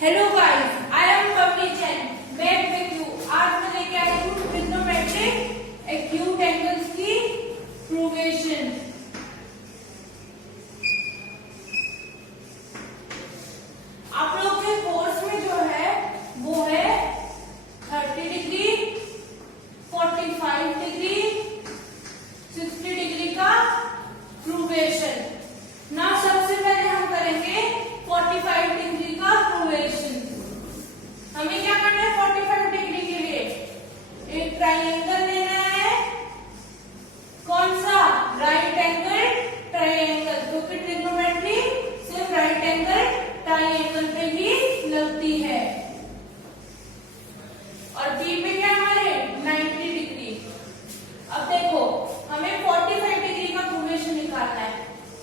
Hello guys, I am कवि Jain, back with you. आज मैं लेके आई हूँ ट्रिग्नोमेट्रिक एक्यूट एंगल्स की प्रूवेशन। आप लोग के कोर्स में जो है वो है 30 डिग्री, 45 डिग्री, 60 डिग्री का प्रूवेशन। ना सबसे पहले हम करेंगे 45 डिग्री का प्रूवेशन। हमें क्या करना है 45 डिग्री के लिए? एक ट्राइंगल लेना है। कौन सा? राइट एंगल ट्राइंगल, क्योंकि ट्रिग्नोमेट्री सिर्फ राइट एंगल ट्राइंगल पे ही लगती है। और बी पे क्या हमारे 90 डिग्री। अब देखो हमें 45 डिग्री का प्रूवेशन निकालना है।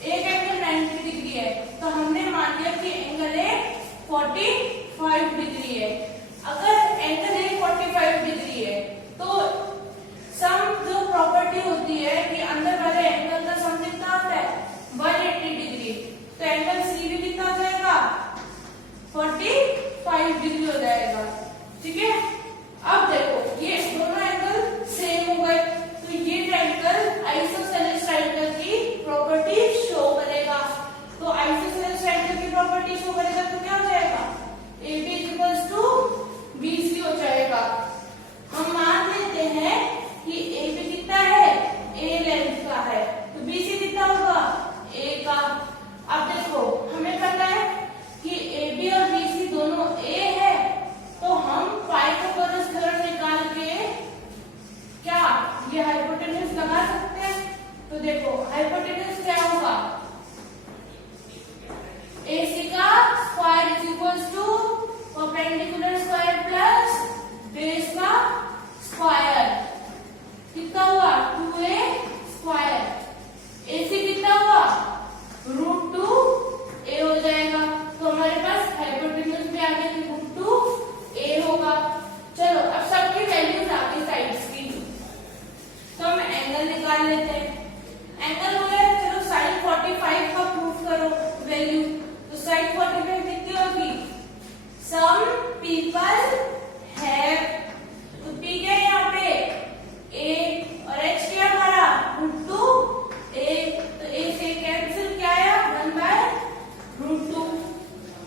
एक एंगल 90 डिग्री है तो हमने मान लिया कि एंगल ए 45 डिग्री है। अगर एंगल ए 45 डिग्री है तो सम जो प्रॉपर्टी होती है कि अंदर वाले एंगल का सम कितना आता है 180 डिग्री, तो एंगल सी भी कितना हो जाएगा 45 डिग्री हो जाएगा। ठीक है, अब देखो ये दोनों एंगल सेम हो गए तो ये ट्रायंगल आइसोसेलेस ट्रायंगल की प्रॉपर्टी शो करेगा। तो आइसोसेलेस ट्रायंगल की प्रॉपर्टी शो करेगा तो क्या हो जाएगा AB = BC हो जाएगा। हम मान लेते हैं कि AB कितना है A लेंथ का है तो BC कितना होगा A का। अब देखो हमें पता है कि AB और BC दोनों A है तो हम पाइथागोरस थ्योरम निकाल के क्या ये हाइपोटेन्यूज लगा सकते हैं। तो देखो हाइपोटेन्यूज क्या होगा AC का square = perpendicular square plus base का स्क्वायर। कितना हुआ 2A स्क्वायर। AC कितना हुआ √2A हो जाएगा। तो हमारे पास हाइपोटेन्यूज भी आ गया कि √2A होगा। चलो अब सबकी वैल्यूज आ गई साइड्स की, तो हम एंगल निकाल लेते हैं। एंगल हो गया, चलो sin 45 का प्रूफ करो वैल्यू। तो sin 45 कितनी होगी? सम पीपल हैव, तो P क्या है यहाँ पे A और H क्या हमारा √2A, तो A से कैंसिल क्या आया 1/√2।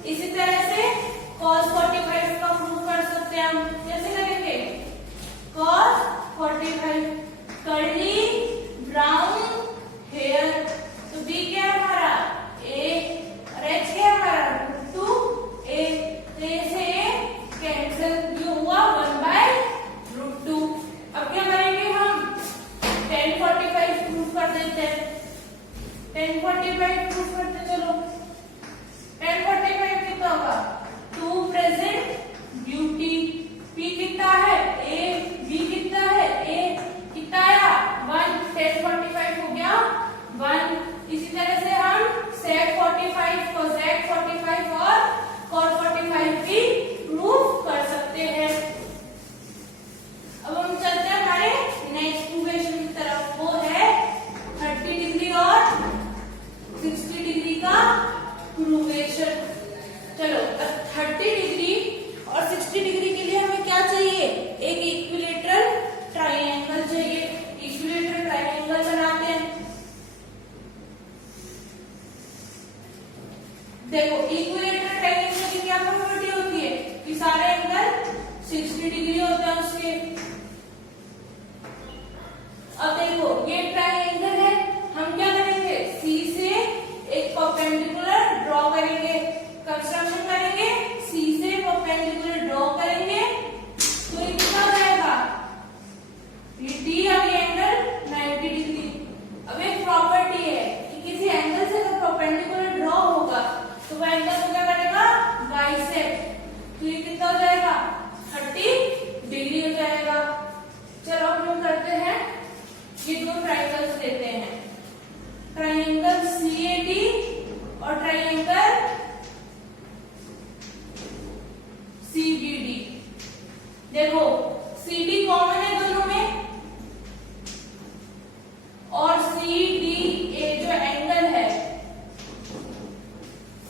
इसी तरह से cos 45 का प्रूफ कर सकते हैं हम। कैसे करेंगे? cos 45 कर्ली ब्राउन हेयर, तो B क्या है हमारा A और H क्या है हमारा √2A, तो A से A कैंसिल, जो हुआ 1/√2। अब क्या करेंगे हम tan 45 प्रूफ कर देते हैं। tan 45 प्रूफ करते चलो। tan 45 कितना होगा 2 प्रेजेंट ब्यूटी। P कितना है A, B कितना है A, कितना आया 1, tan 45 हो गया 1। इसी तरह से हम sec 45, cosec 45 और cot 45 भी प्रूफ कर सकते हैं। अब हम चलते हैं हमारे नेक्स्ट प्रूवेशन की तरफ, वो है 30 डिग्री और 60 डिग्री का प्रूवेशन। चलो 30 डिग्री और 60 डिग्री के लिए हमें क्या चाहिए? एक इक्विलेटरल ट्राइंगल चाहिए। इक्विलेटरल ट्राइंगल बनाते हैं। देखो इक्विलेटरल ट्राइंगल की क्या प्रॉपर्टी होती है कि सारे एंगल 60 डिग्री होते हैं उसके। अब देखो ये ट्राइंगल है, हम क्या करेंगे C से एक परपेंडिकुलर ड्रॉ करेंगे, कंस्ट्रक्शन करेंगे, C से परपेंडिकुलर ड्रॉ करेंगे तो ये कितना हो जाएगा ये D आ गया एंगल 90 डिग्री। अब एक प्रॉपर्टी है कि किसी एंगल से अगर परपेंडिकुलर ड्रॉ होगा तो वह एंगल को क्या करेगा बाइसेक्ट, तो ये कितना हो जाएगा 30 डिग्री हो जाएगा। चलो अब हम करते हैं ये दो ट्राइंगल्स लेते हैं, ट्राइंगल CAD और ट्राइंगल CBD। देखो CD कॉमन है दोनों में और CDA जो एंगल है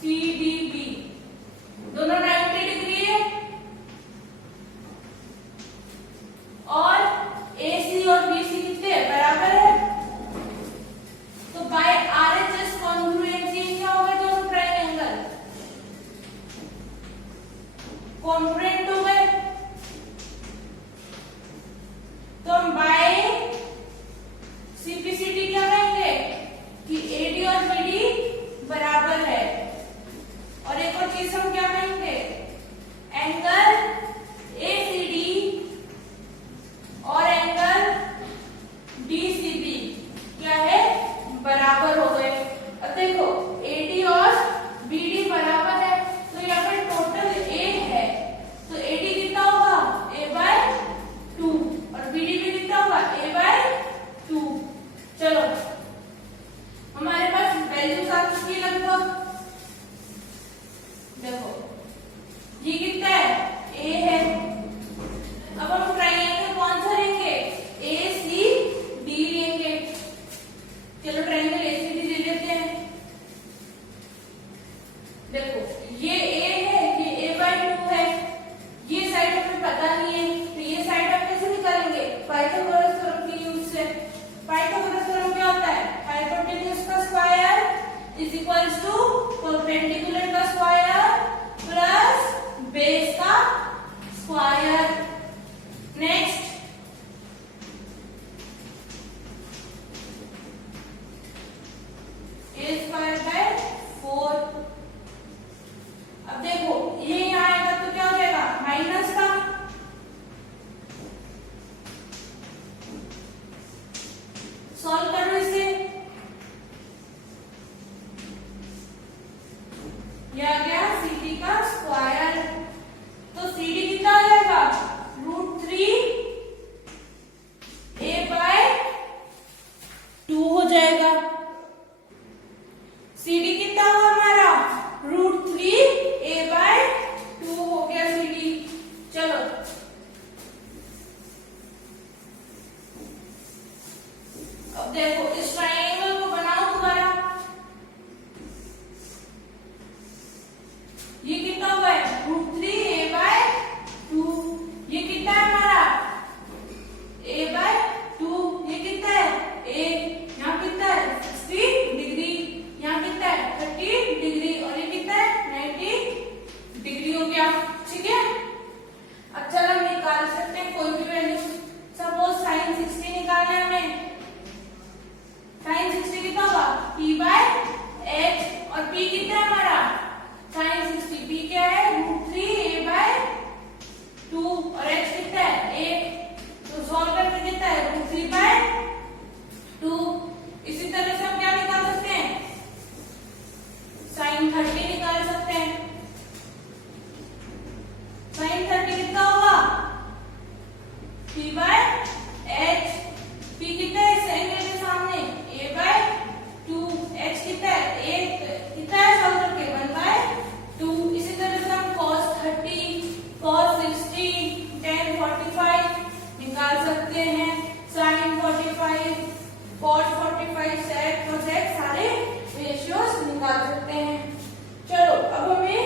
CDB दोनों 90 डिग्री कॉम्पोनेंट हो गए। तो हम बाय सिंप्लिसिटी क्या कहेंगे कि एडी और बीडी बराबर है। और एक और चीज हम क्या कहेंगे, एंगल एसीडी और एंगल डीसीबी क्या है, बराबर हो गए। अब देखो एडी और बीडी बराबर है, तो यहाँ पे टोटल ए है, तो एडी कितना होगा a/2 और बीडी भी कितना होगा a/2। चलो हमारे पास वैल्यूज आ चुकी है लगभग। देखो ये कितना है, a है। अब हम ट्रायंगल कौन सा लेंगे, ACD लेंगे। चलो ट्रायंगल ACD ले लेते हैं। देखो ये a है, ये a/2 है, ये साइड हमें पता नहीं है, तो ये साइड हम कैसे निकालेंगे, पाइथागोरस थ्योरम के यूज से। पाइथागोरस थ्योरम क्या होता है, हाइपोटेन्यूज का square is equals to perpendicular का स्क्वायर प्लस बेस का स्क्वायर। Next a²/4। अब देखो ये यहाँ आएगा तो क्या हो जाएगा, माइनस का, सॉल्व करो इसे। ये आ गया CD का स्क्वायर, तो CD कितना आ जाएगा, √3a/2 हो जाएगा। CD कितना हुआ हमारा, √3a/2 हो गया CD। चलो अब देखो इस ट्रायंगल को बनाओ दोबारा। ये कितना हुआ है, √3a/2। ये कितना है हमारा, a/2। ये कितना है, a। यहाँ कितना है, 60 डिग्री। यहाँ कितना है, 30 डिग्री। और ये कितना है, 90 डिग्री हो गया। ठीक है, अब चलो हम निकाल सकते हैं कोई भी वैल्यू। सपोज sin 60 निकालना है हमें। sin 60 कितना होगा, p/h। और p कितना है हमारा, sin 60 p क्या है, √3a/2 और h कितना है, a। तो सॉल्व करके कितना है, √3/2। इसी तरह से हम क्या निकाल सकते हैं, sin 30 निकाल सकते हैं। sin 30 कितना होगा, p/h। p कितना है इस एंगल के सामने, a/2। h कितना है, a कितना है, सॉल्व करके 1/2। इसी तरह से हम cos 30, cos 60, tan 45 निकाल सकते हैं, sin 45, cot 45, sec, cosec सारे रेशियोज निकाल सकते हैं। चलो अब हमें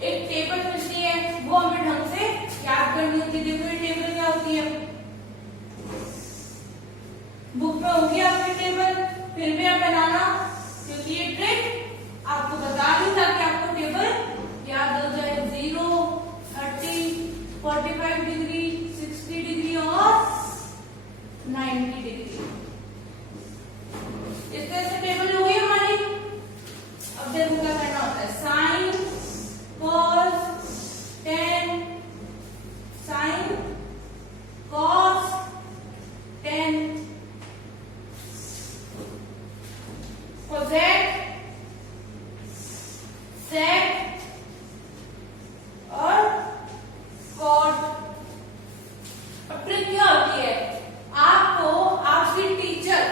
एक टेबल पूछनी है, वो हमें ढंग से याद करनी होती है। देखो ये टेबल क्या होती है, बुक में होगी आपकी टेबल, फिर भी आप बनाना, क्योंकि ये ट्रिक आपको बता दूं ताकि आपको टेबल याद हो जाए। 0, 30, 45 डिग्री, 60 डिग्री और 90 डिग्री। इस तरह से टेबल हो गई हमारी। अब देखो क्या करना होता है, sign cos tan, sin cos tan, cosec sec और cot। अब ट्रिक क्या होती है, आपको आपकी टीचर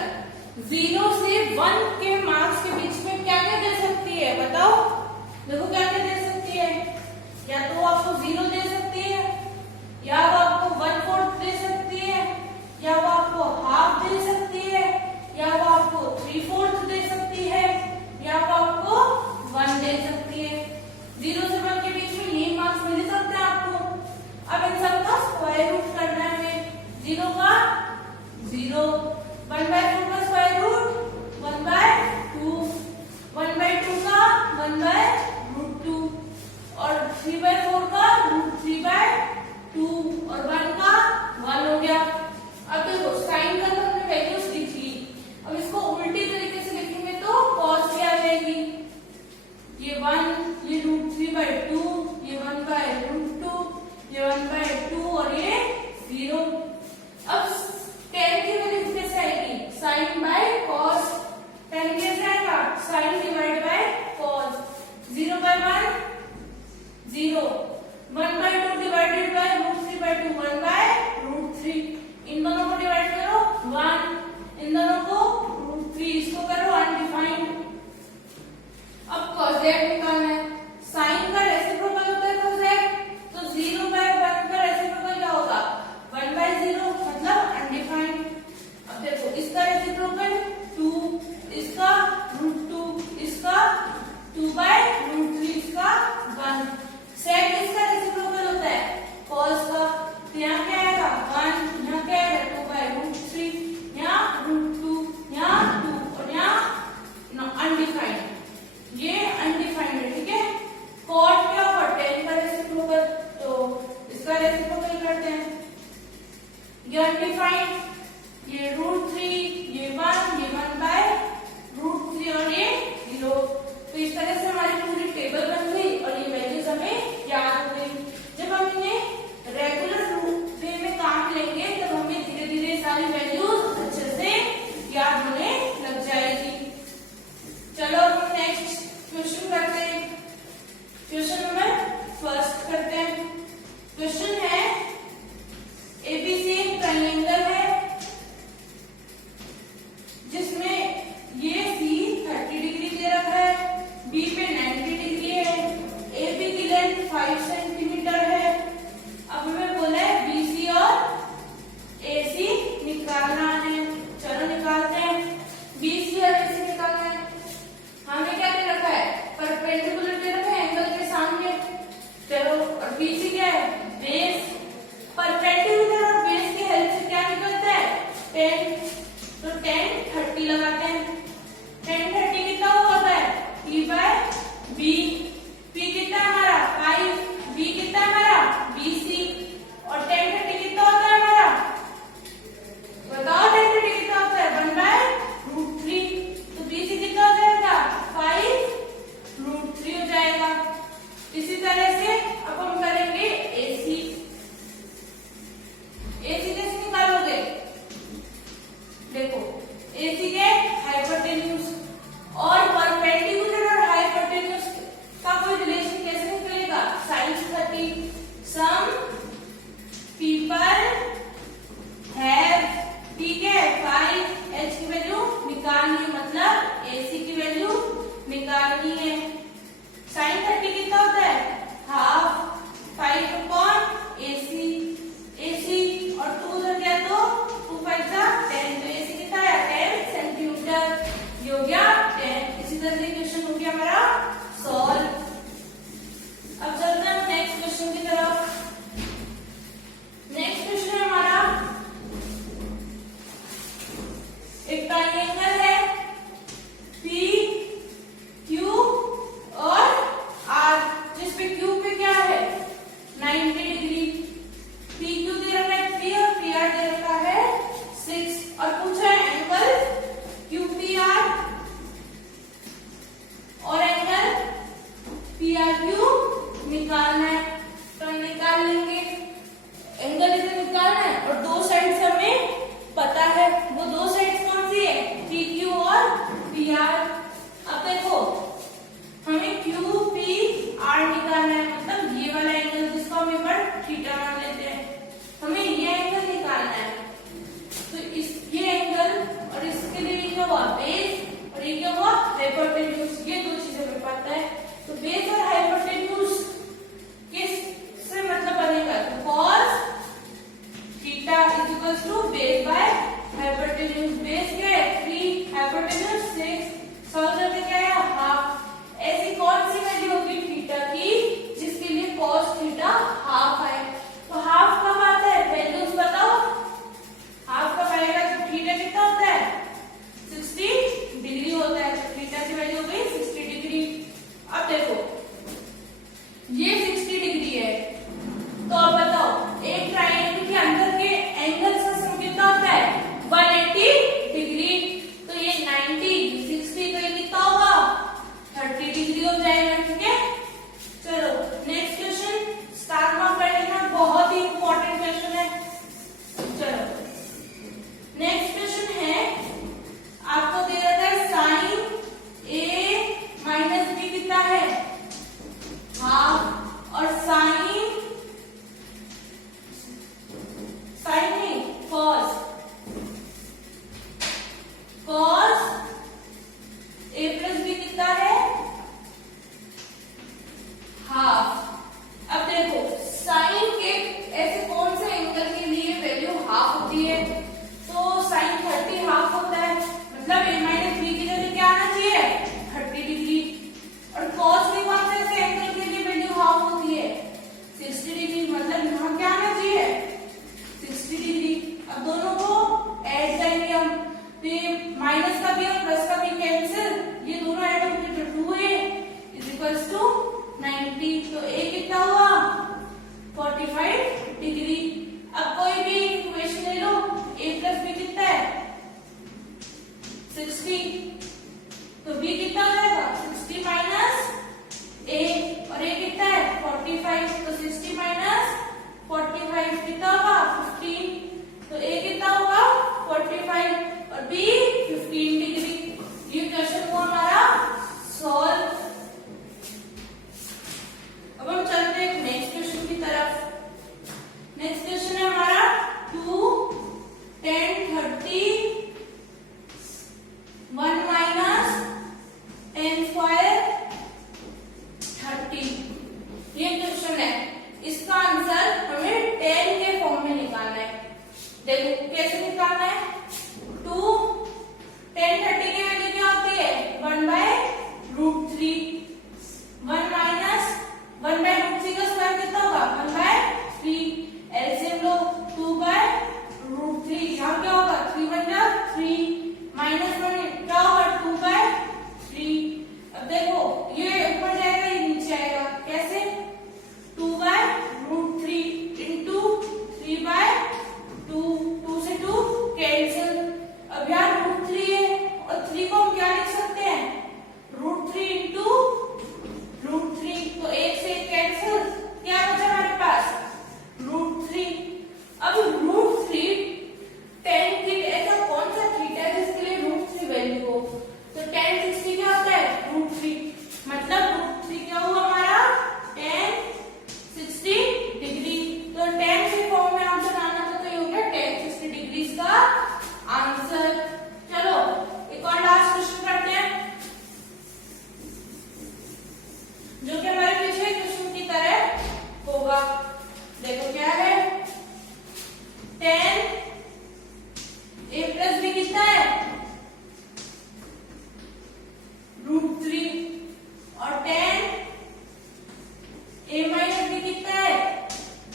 0 से 1 के मार्क्स के बीच में क्या क्या दे सकती है, बताओ। देखो क्या क्या दे सकती है, या तो आपको 0 दे सकती है, या वो आपको 1/4 दे सकती है, या वो आपको हाफ दे सकती है, या वो आपको 3/4 दे सकती है, या वो आपको 1 दे सकती है। 0 से 1 के बीच में यही मार्क्स मिल सकते हैं आपको। अब इन सब का स्क्वायर रूट करना है हमें। 0 का 0, 1/4 का स्क्वायर रूट 1/2, 1/2 का 1/√2 और 3/4 का √3। क्वेश्चन है एबीसी एक ट्रायंगल है जिसमें ये सी 30 डिग्री दे रखा है, बी पे 90 डिग्री है, ए बी की लेंथ 5 सेंटीमीटर है। अब हमें बोला है बीसी और एसी निकालना है। चलो निकालते हैं। बीसी और एसी निकालना है। हमें क्या दे रखा है? परपेंडिकुलर दे रखा है एंगल के सामने। चलो और बीसी क्या है? बेस। परपेंडिकुलर और बेस की हेल्प से क्या निकलता है? 10। तो 10 30 लगाते हैं। 10 30 कितना होता है? P bye B। P कितना है हमारा? 5। B कितना है हमारा? BC। और 10 30 कितना होता है हमारा? बताओ 10 30 कितना होता है? 1 बाय √3। तो BC कितना हो जाएगा? 5 √3 हो जाएगा। इसी तरह से अब हम करेंगे AC। AC कैसे निकालोगे? देखो AC के हाइपोटेन्यूज और परपेंडिकुलर और हाइपोटेन्यूज का कोई रिलेशन कैसे निकलेगा? sin 30। सम पीपल हैव, ठीक है, 5h की वैल्यू निकालनी है, मतलब AC की वैल्यू निकालनी है। sin 30 कितना होता है? Half 5 upon AC। AC और 2 उधर गया तो 2 5 10। तो AC कितना है? 10 सेंटीमीटर। ये हो गया 10। इसी तरह से क्वेश्चन हो गया हमारा सॉल्व। अब चलते हैं नेक्स्ट क्वेश्चन की तरफ। नेक्स्ट क्वेश्चन है हमारा एक ट्रायंगल है P Q और R, जिसपे Q पे क्या है? 90 डिग्री। PQ दे रखा है 3 और PR दे रखा है 6 और पूछा है एंगल QPR और एंगल PRQ निकालना है। तो हम निकाल लेंगे। एंगल इसे निकालना है और दो साइड से हमें पता है। वो दो साइड कौन सी है? PQ और PR। अब देखो हमें QPR निकालना है, मतलब ये वाला एंगल जिसको हम एक बार थीटा मान लेते हैं। हमें ये एंगल निकालना है। तो ये एंगल और इसके लिए ये क्या हुआ? बेस और ये क्या हुआ? हाइपोटेन्यूज। ये दो चीजें हमें पता है। तो बेस और हाइपोटेन्यूज किस से मतलब बनेगा? तो cos theta is equal to base by hypotenuse. Base क्या है? 3, हाइपोटेन्यूज 6। सॉल्व करके क्या है? हाफ। ऐसी कौन सी वैल्यू होगी थीटा की जिसके लिए cos थीटा हाफ है? तो हाफ कब आता है? वैल्यूज बताओ। हाफ कब आएगा? तो थीटा कितना होता है? 60 डिग्री होता है। तो थीटा की वैल्यू हो गई 60 डिग्री। अब देखो ये 60 डिग्री है, तो अब बताओ एक ट्रायंगल के अंदर के एंगल का सम कितना होता है? 180 डिग्री। तो ये 90 60, तो ये कितना होगा? 30 डिग्री हो जाएगा। ठीक है, चलो नेक्स्ट क्वेश्चन स्टार मार्क कर लेना, बहुत ही इंपॉर्टेंट क्वेश्चन है। चलो नेक्स्ट क्वेश्चन है, आपको दे रखा है साइन A माइनस B कितना है? हाफ। और साइन नहीं cos A प्लस B कितना है? हाफ। अब देखो साइन के ऐसे कौन से एंगल के लिए वैल्यू हाफ होती है? तो साइन 30 हाफ होता है, मतलब A माइनस B की जगह क्या आना चाहिए? 30 डिग्री। और cos के कौन से ऐसे एंगल के लिए वैल्यू हाफ होती है? 60 डिग्री, मतलब यहाँ क्या आना चाहिए? 60 डिग्री। अब दोनों को ऐड करेंगे हम, तो ये माइनस का भी और प्लस का भी कैंसिल, ये दोनों ऐड होंगे तो 2A इज इक्वल्स टू 90। तो A कितना हुआ? 45 डिग्री। अब कोई भी इक्वेशन ले लो, A प्लस B कितना है? 60। तो B कितना हो जाएगा? 60 माइनस A, और A कितना है? 45। तो 60 माइनस 45 कितना होगा? 15। तो A कितना होगा? 45 और B 15 डिग्री। ये क्वेश्चन को हमारा सॉल्व। अब हम चलते हैं नेक्स्ट क्वेश्चन की तरफ। a माइनस बी कितना है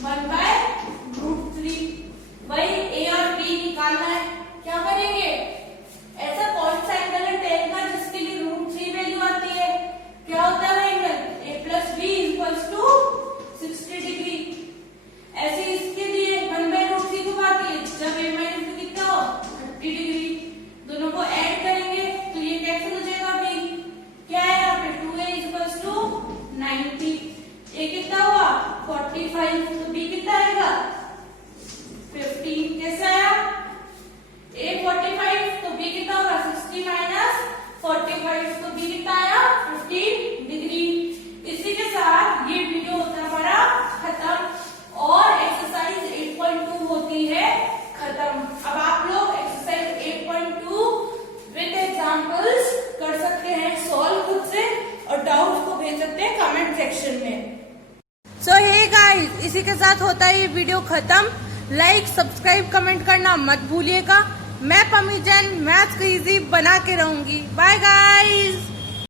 1/√3। वही a और b निकालना है। क्या करेंगे, ऐसा कौन सा एंगल है tan का जिसके लिए √3 वैल्यू आती है? क्या होता है एंगल a + b = 60 डिग्री। ऐसे इसके लिए 1/√3 कब आती है? जब a माइनस बी कितना हो 30 डिग्री। दोनों को ऐड करेंगे तो ये कैंसिल हो जाएगा। b क्या है यहाँ पे 2a = 90। a कितना हुआ 45, तो b कितना आएगा 15। कैसे आया? a 45 तो b कितना होगा 60 - 45, तो b कितना आया 15 डिग्री। इसी के साथ ये वीडियो होता है हमारा खत्म और एक्सरसाइज 8.2 होती है खत्म। अब आप लोग एक्सरसाइज 8.2 विद एग्जांपल्स कर सकते हैं सॉल्व खुद से, और डाउट को भेज सकते हैं कमेंट सेक्शन में। सो हे गाइस, इसी के साथ होता है ये वीडियो खत्म। लाइक, सब्सक्राइब, कमेंट करना मत भूलिएगा। मैं पमी जैन मैथ्स को इजी बना के रहूंगी। Bye guys.